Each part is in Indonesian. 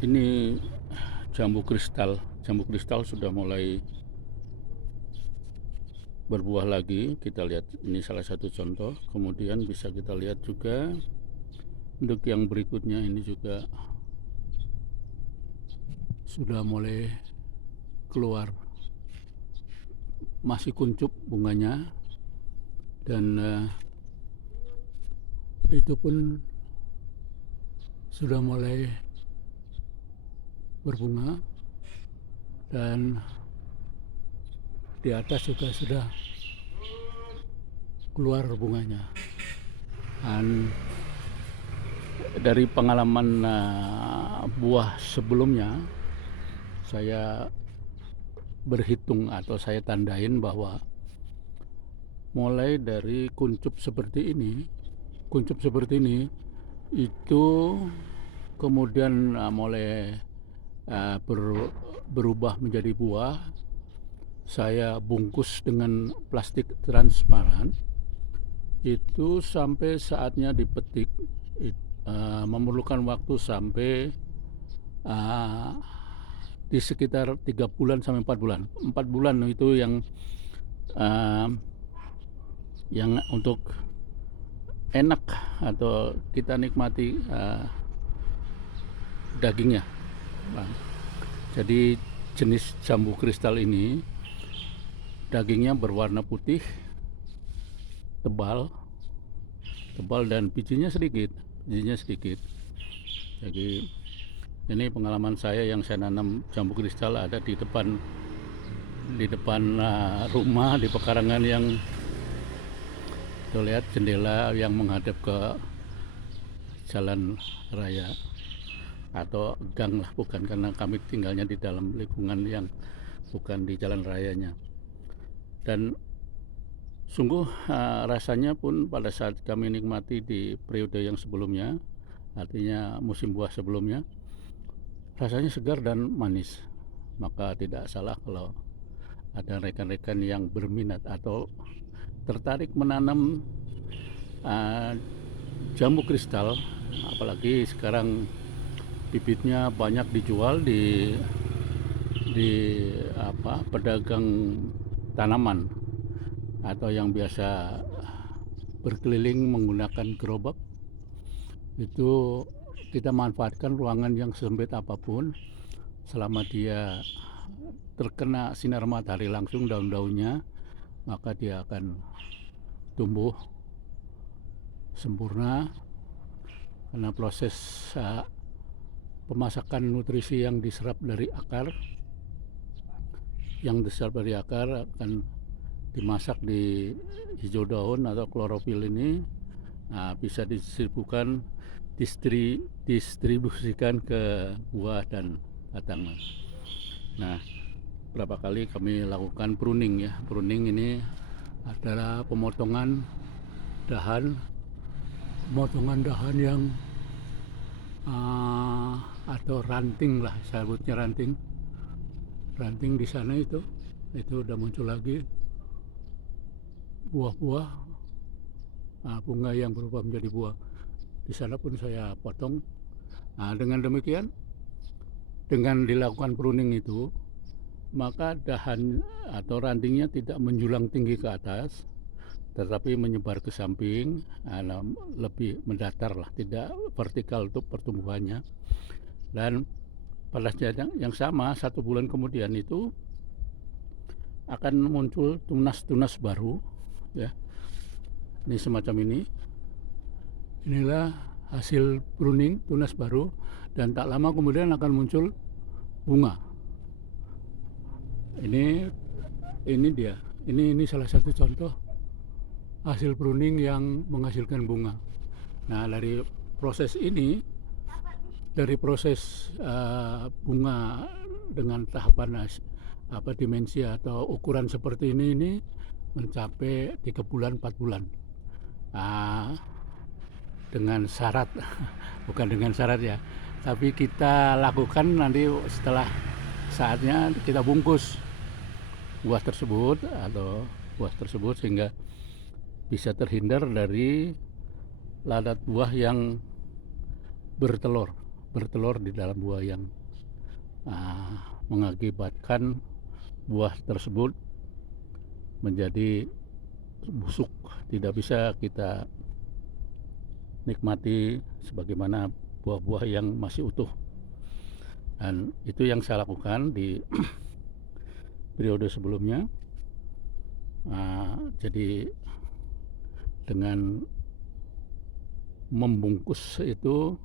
Ini jambu kristal. Jambu kristal sudah mulai berbuah lagi. Kita lihat, ini salah satu contoh. Kemudian bisa kita lihat juga untuk yang berikutnya, ini juga sudah mulai keluar, masih kuncup bunganya, dan itu pun sudah mulai berbunga, dan di atas juga sudah keluar bunganya. Dan dari pengalaman buah sebelumnya, saya berhitung atau saya tandain bahwa mulai dari kuncup seperti ini itu kemudian mulai berubah menjadi buah. Saya bungkus dengan plastik transparan, itu sampai saatnya dipetik memerlukan waktu sampai di sekitar 3 bulan sampai 4 bulan. 4 bulan itu yang untuk enak atau kita nikmati dagingnya. Jadi jenis jambu kristal ini dagingnya berwarna putih, tebal dan bijinya sedikit. Jadi ini pengalaman saya yang saya nanam jambu kristal ada di depan rumah, di pekarangan yang tuh lihat jendela yang menghadap ke jalan raya atau gang lah, bukan, karena kami tinggalnya di dalam lingkungan yang bukan di jalan rayanya. Dan sungguh rasanya pun pada saat kami nikmati di periode yang sebelumnya, artinya musim buah sebelumnya, rasanya segar dan manis. Maka tidak salah kalau ada rekan-rekan yang berminat atau tertarik menanam jambu kristal, apalagi sekarang bibitnya banyak dijual di pedagang tanaman atau yang biasa berkeliling menggunakan gerobak. Itu kita manfaatkan ruangan yang sempit apapun, selama dia terkena sinar matahari langsung daun-daunnya, maka dia akan tumbuh sempurna karena proses pemasakan nutrisi yang diserap dari akar akan dimasak di hijau daun atau klorofil ini, bisa distribusikan ke buah dan batang. Nah, berapa kali kami lakukan pruning ya. Pruning ini adalah pemotongan dahan yang atau ranting lah, sebutnya ranting di sana. Itu udah muncul lagi buah-buah, bunga yang berubah menjadi buah. Di sana pun saya potong. Dengan demikian, dengan dilakukan pruning itu, maka dahan atau rantingnya tidak menjulang tinggi ke atas, tetapi menyebar ke samping, lebih mendatar lah, tidak vertikal untuk pertumbuhannya. Dan pada saat yang sama, 1 bulan kemudian itu akan muncul tunas-tunas baru ya. Ini semacam ini. Inilah hasil pruning, tunas baru, dan tak lama kemudian akan muncul bunga. Ini dia. Ini salah satu contoh hasil pruning yang menghasilkan bunga. Nah, dari proses bunga dengan tahapan dimensi atau ukuran seperti ini mencapai 3 bulan 4 bulan. Dengan syarat bukan dengan syarat ya, tapi kita lakukan nanti setelah saatnya kita bungkus buah tersebut sehingga bisa terhindar dari ladat buah yang bertelur. bertelur di dalam buah yang mengakibatkan buah tersebut menjadi busuk, tidak bisa kita nikmati sebagaimana buah-buah yang masih utuh. Dan itu yang saya lakukan di periode sebelumnya. Jadi dengan membungkus itu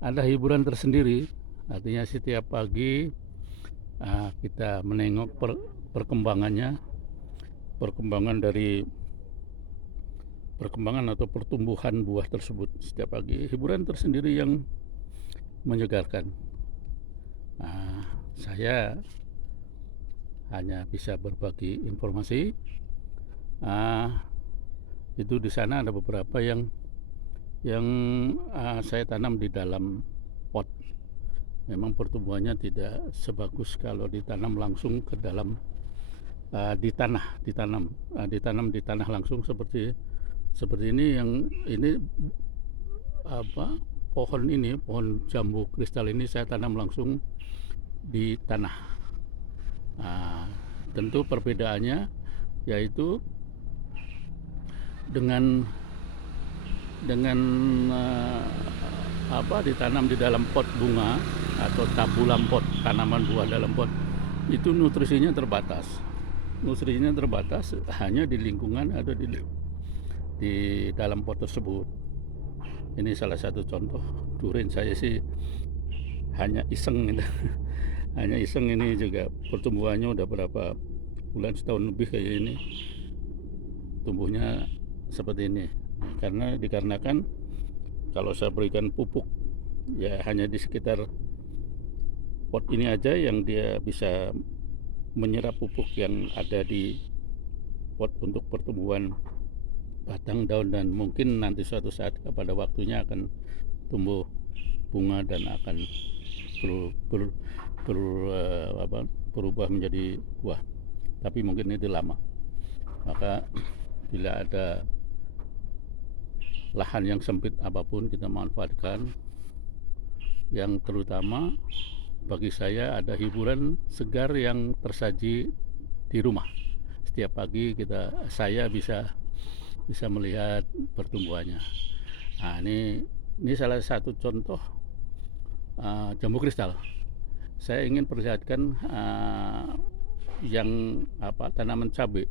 ada hiburan tersendiri, artinya setiap pagi kita menengok perkembangan atau pertumbuhan buah tersebut setiap pagi. Hiburan tersendiri yang menyegarkan. Saya hanya bisa berbagi informasi. Itu di sana ada beberapa yang saya tanam di dalam pot. Memang pertumbuhannya tidak sebagus kalau ditanam langsung ke dalam ditanam di tanah langsung seperti ini. Yang ini pohon jambu kristal ini saya tanam langsung di tanah. Tentu perbedaannya yaitu dengan ditanam di dalam pot bunga atau tabulam pot, tanaman buah dalam pot, itu nutrisinya terbatas. Hanya di lingkungan atau di dalam pot tersebut. Ini salah satu contoh durian. Saya sih hanya iseng gitu. Hanya iseng. Ini juga pertumbuhannya udah berapa bulan, setahun lebih kayak ini, tumbuhnya seperti ini. Dikarenakan kalau saya berikan pupuk ya hanya di sekitar pot ini aja yang dia bisa menyerap pupuk yang ada di pot untuk pertumbuhan batang, daun, dan mungkin nanti suatu saat pada waktunya akan tumbuh bunga dan akan berubah menjadi buah. Tapi mungkin itu lama. Maka bila ada lahan yang sempit apapun kita manfaatkan. Yang terutama bagi saya ada hiburan segar yang tersaji di rumah. Setiap pagi saya bisa melihat pertumbuhannya. Ini salah satu contoh jambu kristal. Saya ingin perlihatkan tanaman cabai.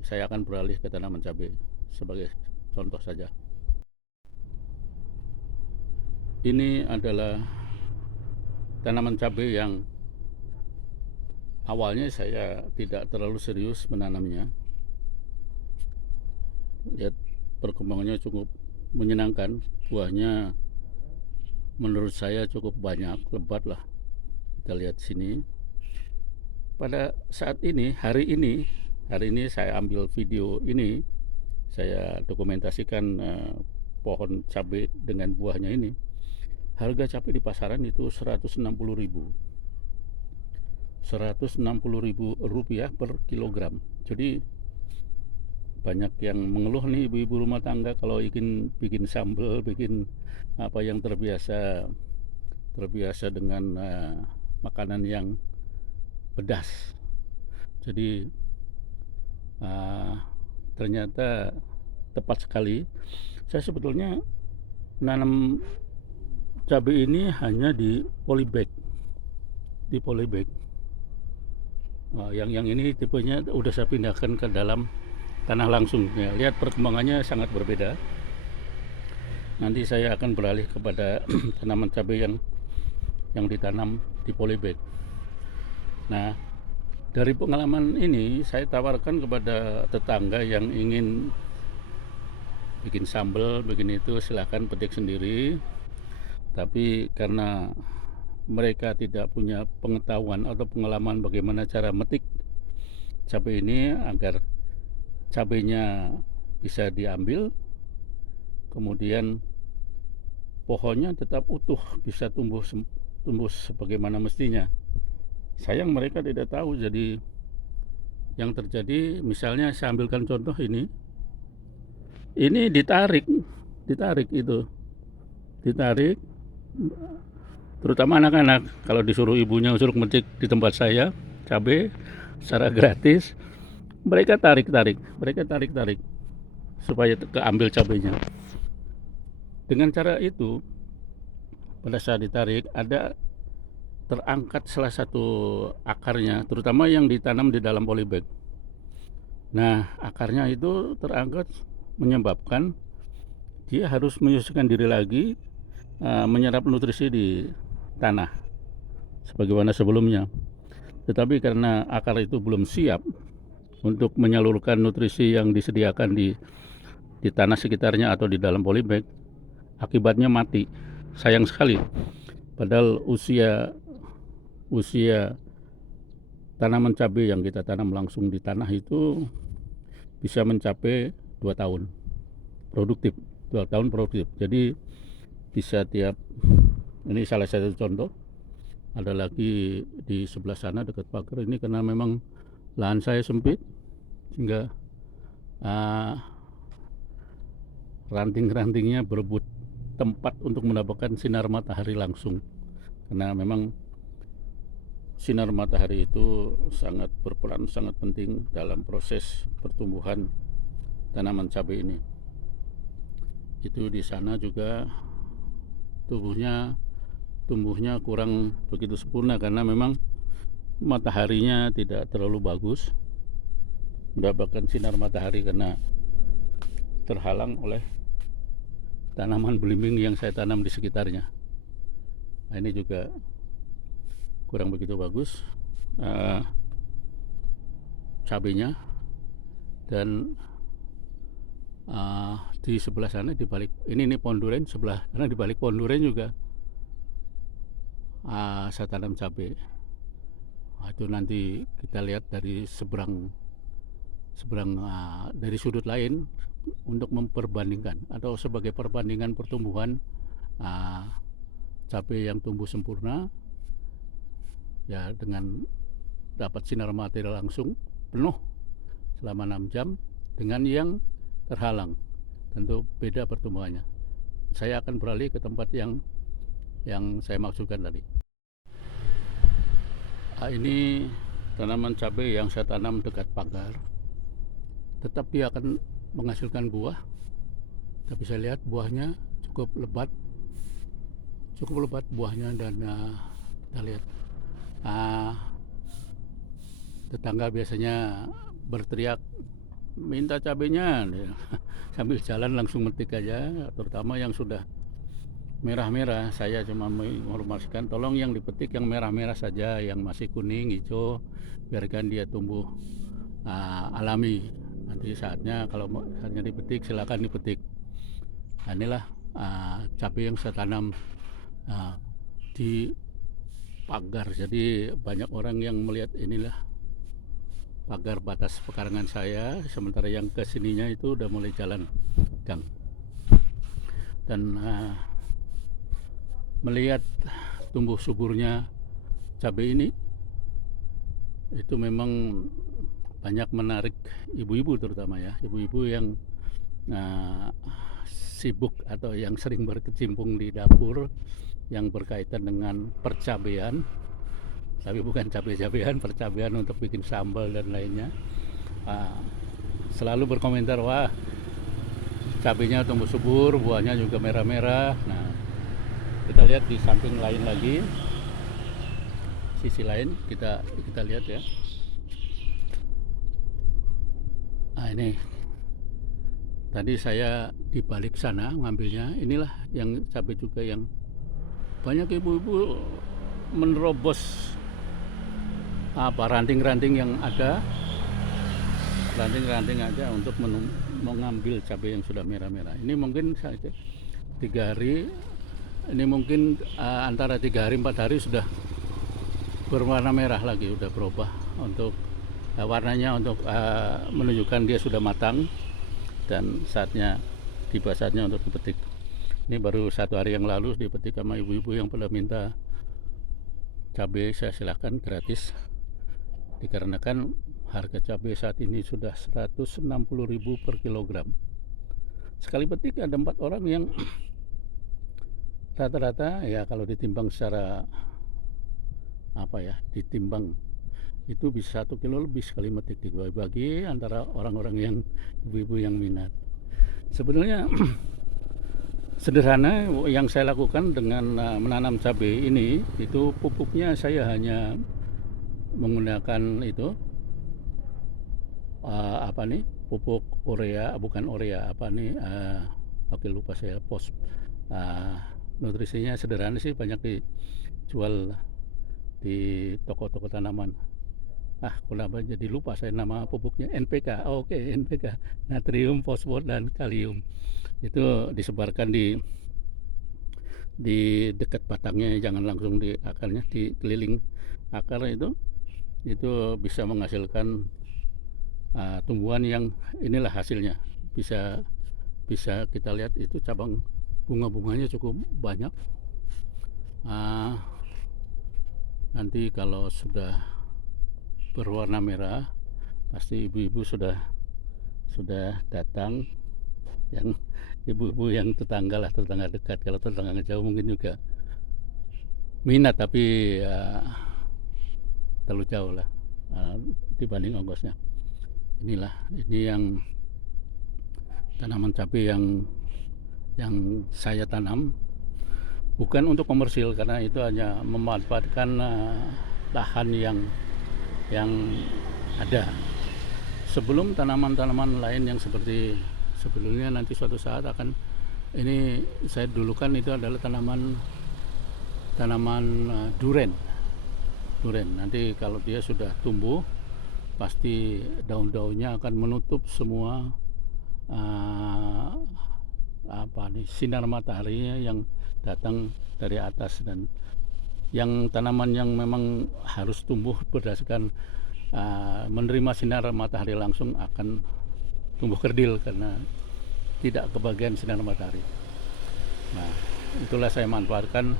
Saya akan beralih ke tanaman cabai sebagai contoh saja. Ini adalah tanaman cabai yang awalnya saya tidak terlalu serius menanamnya. Lihat perkembangannya cukup menyenangkan. Buahnya menurut saya cukup banyak, lebat lah. Kita lihat sini. Pada saat ini, hari ini saya ambil video ini, saya dokumentasikan pohon cabai dengan buahnya ini. Harga cabai di pasaran itu 160.000 rupiah per kilogram. Jadi banyak yang mengeluh nih ibu-ibu rumah tangga kalau ingin bikin sambal, bikin apa yang terbiasa dengan makanan yang pedas. Jadi ternyata tepat sekali. Saya sebetulnya menanam cabai ini hanya di polybag. Yang ini tipenya udah saya pindahkan ke dalam tanah langsung. Ya, lihat perkembangannya sangat berbeda. Nanti saya akan beralih kepada tanaman cabai yang ditanam di polybag. Nah, dari pengalaman ini saya tawarkan kepada tetangga yang ingin bikin sambal, bikin itu, silahkan petik sendiri. Tapi karena mereka tidak punya pengetahuan atau pengalaman bagaimana cara metik cabai ini agar cabainya bisa diambil, kemudian pohonnya tetap utuh, bisa tumbuh sebagaimana mestinya. Sayang mereka tidak tahu. Jadi yang terjadi, misalnya saya ambilkan contoh ini ditarik, terutama anak-anak kalau disuruh ibunya suruh metik di tempat saya cabai secara gratis, mereka tarik supaya keambil cabainya. Dengan cara itu pada saat ditarik ada terangkat salah satu akarnya, terutama yang ditanam di dalam polybag. Nah, akarnya itu terangkat menyebabkan dia harus menyusukan diri lagi, menyerap nutrisi di tanah sebagaimana sebelumnya. Tetapi karena akar itu belum siap untuk menyalurkan nutrisi yang disediakan di tanah sekitarnya atau di dalam polybag, akibatnya mati. Sayang sekali. Padahal usia tanaman cabai yang kita tanam langsung di tanah itu bisa mencapai 2 tahun produktif. 2 tahun produktif. Jadi bisa ini salah satu contoh. Ada lagi di sebelah sana dekat pagar ini, karena memang lahan saya sempit sehingga ranting-rantingnya berebut tempat untuk mendapatkan sinar matahari langsung, karena memang sinar matahari itu sangat berperan sangat penting dalam proses pertumbuhan tanaman cabai ini. Itu di sana juga tumbuhnya kurang begitu sempurna karena memang mataharinya tidak terlalu bagus, mendapatkan sinar matahari karena terhalang oleh tanaman belimbing yang saya tanam di sekitarnya. Nah, ini juga kurang begitu bagus cabainya. Dan di sebelah sana, di balik ini pohon durian sebelah, karena di balik pohon durian juga saya tanam cabai. Itu nanti kita lihat dari seberang dari sudut lain untuk memperbandingkan atau sebagai perbandingan pertumbuhan cabai yang tumbuh sempurna ya dengan dapat sinar matahari langsung penuh selama 6 jam dengan yang terhalang, tentu beda pertumbuhannya. Saya akan beralih ke tempat yang saya maksudkan tadi. Ini tanaman cabai yang saya tanam dekat pagar, tetap dia akan menghasilkan buah, tapi saya lihat buahnya cukup lebat buahnya. Dan kita lihat tetangga biasanya berteriak minta cabainya sambil jalan langsung metik aja, terutama yang sudah merah-merah. Saya cuma menginformasikan tolong yang dipetik yang merah-merah saja, yang masih kuning hijau biarkan dia tumbuh alami. Nanti saatnya kalau saatnya dipetik silakan dipetik. Nah, inilah cabai yang saya tanam di pagar. Jadi banyak orang yang melihat inilah pagar batas pekarangan saya, sementara yang kesininya itu udah mulai jalan gang. Dan melihat tumbuh suburnya cabai ini, itu memang banyak menarik ibu-ibu, terutama ya ibu-ibu yang sibuk atau yang sering berkecimpung di dapur yang berkaitan dengan percabaian, tapi bukan cabai-cabean, percabaian untuk bikin sambal dan lainnya. Selalu berkomentar, wah cabainya tumbuh subur, buahnya juga merah-merah. Nah, kita lihat di samping lain lagi, sisi lain kita lihat ya. Nah, ini tadi saya di balik sana ngambilnya. Inilah yang cabai juga yang banyak ibu-ibu menerobos ranting-ranting yang ada, ranting-ranting aja untuk mengambil cabai yang sudah merah-merah. Ini mungkin 3 hari, ini mungkin antara 3 hari 4 hari sudah berwarna merah lagi, udah berubah untuk warnanya, untuk menunjukkan dia sudah matang dan tiba saatnya untuk dipetik. Ini baru 1 hari yang lalu dipetik sama ibu-ibu yang pada minta cabai. Saya silakan gratis, dikarenakan harga cabai saat ini sudah 160.000 per kilogram. Sekali petik ada 4 orang yang rata-rata ya kalau ditimbang secara ditimbang itu bisa 1 kilo lebih sekali metik dibagi antara orang-orang yang ibu-ibu yang minat. Sebenarnya sederhana yang saya lakukan dengan menanam cabai ini, itu pupuknya saya hanya menggunakan itu pupuk urea, bukan urea, oke lupa saya, nutrisinya sederhana sih, banyak dijual di toko-toko tanaman. Kenapa jadi lupa saya nama pupuknya? NPK. Oke, NPK, natrium, fosfor, dan kalium. Itu disebarkan di dekat batangnya, jangan langsung di akarnya, di keliling akar. Itu bisa menghasilkan tumbuhan yang inilah hasilnya. Bisa kita lihat itu cabang bunga-bunganya cukup banyak. Nanti kalau sudah berwarna merah, pasti ibu-ibu sudah datang, yang ibu-ibu yang tetangga dekat. Kalau tetangga jauh mungkin juga minat, tapi terlalu jauh lah dibanding ongkosnya. Ini yang tanaman cabai yang saya tanam, bukan untuk komersil, karena itu hanya memanfaatkan lahan yang ada. Sebelum tanaman-tanaman lain yang seperti sebelumnya nanti suatu saat akan ini saya dulukan, itu adalah tanaman duren. Nanti kalau dia sudah tumbuh, pasti daun-daunnya akan menutup semua sinar mataharinya yang datang dari atas. Dan yang tanaman yang memang harus tumbuh berdasarkan menerima sinar matahari langsung akan tumbuh kerdil karena tidak kebagian sinar matahari. Nah, itulah saya manfaatkan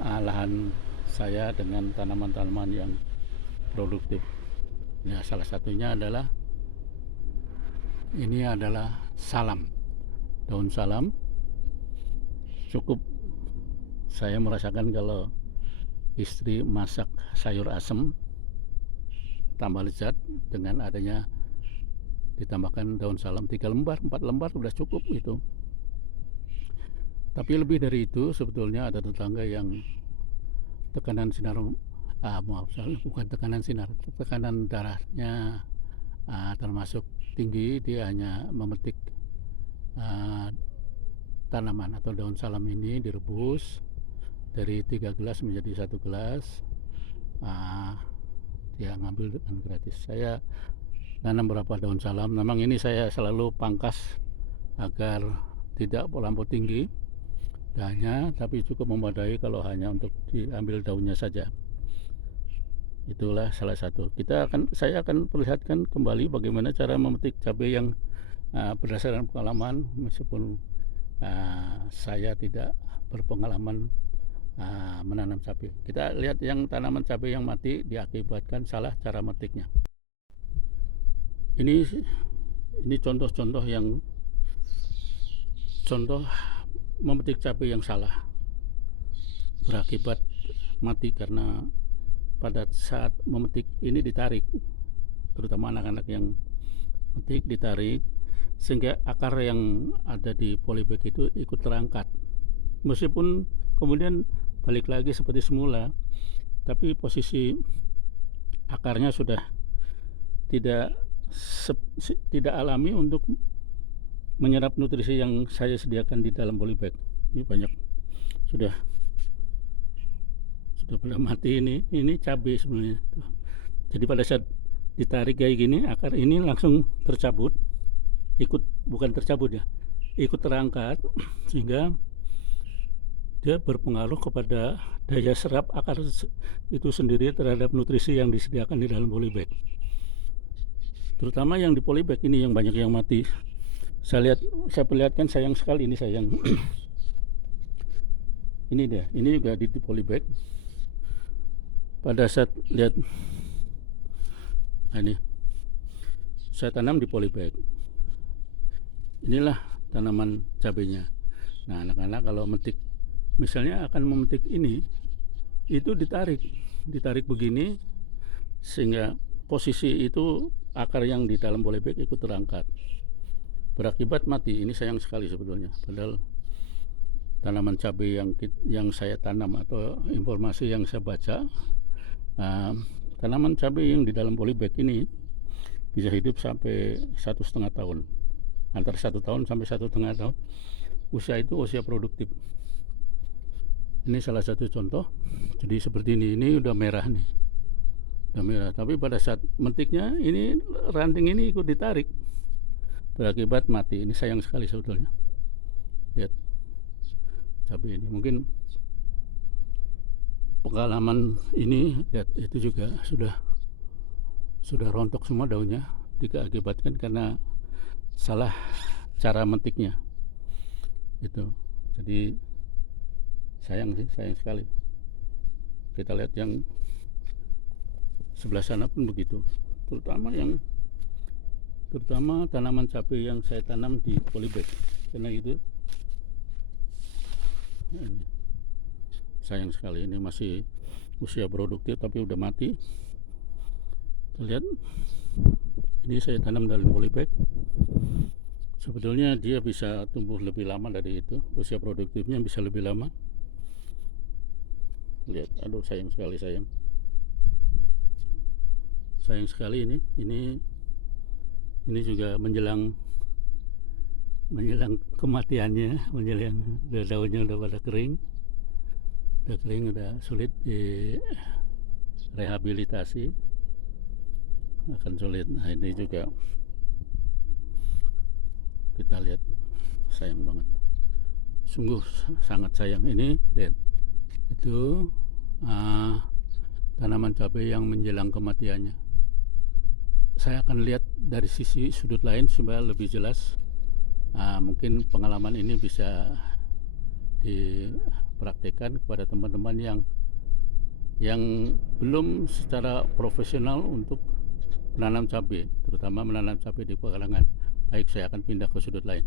lahan saya dengan tanaman-tanaman yang produktif. Ya, salah satunya adalah ini adalah salam, daun salam. Cukup saya merasakan kalau istri masak sayur asem tambah lezat dengan adanya ditambahkan daun salam 3 lembar 4 lembar sudah cukup itu. Tapi lebih dari itu, sebetulnya ada tetangga yang tekanan sinar bukan tekanan sinar, tekanan darahnya termasuk tinggi. Dia hanya memetik tanaman atau daun salam ini, direbus dari 3 gelas menjadi 1 gelas. Dia ngambil dengan gratis. Saya nanam berapa daun salam, memang ini saya selalu pangkas agar tidak terlampau tinggi daunnya, tapi cukup memadai kalau hanya untuk diambil daunnya saja. Itulah salah satu. Saya akan perlihatkan kembali bagaimana cara memetik cabai yang berdasarkan pengalaman, meskipun saya tidak berpengalaman menanam cabai. Kita lihat yang tanaman cabai yang mati diakibatkan salah cara metiknya. Ini contoh memetik cabai yang salah, berakibat mati karena pada saat memetik ini ditarik, terutama anak-anak yang memetik ditarik, sehingga akar yang ada di polybag itu ikut terangkat. Meskipun kemudian balik lagi seperti semula, tapi posisi akarnya sudah tidak alami untuk menyerap nutrisi yang saya sediakan di dalam polybag. Ini banyak sudah pada mati. Ini cabai sebenarnya. Jadi pada saat ditarik kayak gini, akar ini langsung tercabut, ikut terangkat, sehingga dia berpengaruh kepada daya serap akar itu sendiri terhadap nutrisi yang disediakan di dalam polybag. Terutama yang di polybag ini yang banyak yang mati. Saya perlihatkan, sayang sekali ini, sayang. Ini dia, ini juga di polybag. Pada saat lihat, ini saya tanam di polybag. Inilah tanaman cabainya. Nah, anak-anak kalau metik misalnya akan memetik ini, itu ditarik begini sehingga posisi itu akar yang di dalam polybag ikut terangkat, berakibat mati. Ini sayang sekali sebetulnya, padahal tanaman cabai yang saya tanam atau informasi yang saya baca, tanaman cabai yang di dalam polybag ini bisa hidup sampai 1,5 tahun, antara 1 tahun sampai 1,5 tahun. Usia itu usia produktif. Ini salah satu contoh. Jadi seperti ini udah merah nih, udah merah. Tapi pada saat metiknya ini ranting ini ikut ditarik, berakibat mati. Ini sayang sekali sebetulnya. Lihat cabai ini, mungkin pengalaman ini, lihat itu juga sudah rontok semua daunnya, diakibatkan karena salah cara metiknya itu. Jadi sayang sekali. Kita lihat yang sebelah sana pun begitu, terutama tanaman cabai yang saya tanam di polybag. Karena itu ini sayang sekali, ini masih usia produktif tapi udah mati. Kita lihat, ini saya tanam dalam polybag. Sebetulnya dia bisa tumbuh lebih lama dari itu, usia produktifnya bisa lebih lama. Lihat, aduh sayang sekali ini juga menjelang kematiannya, daunnya udah pada kering, udah sulit direhabilitasi, akan sulit. Nah, ini juga kita lihat, sayang banget, sungguh sangat sayang. Ini lihat, itu tanaman cabai yang menjelang kematiannya. Saya akan lihat dari sisi sudut lain supaya lebih jelas. Mungkin pengalaman ini bisa dipraktikkan kepada teman-teman yang belum secara profesional untuk menanam cabai, terutama menanam cabai di pekarangan. Baik, saya akan pindah ke sudut lain.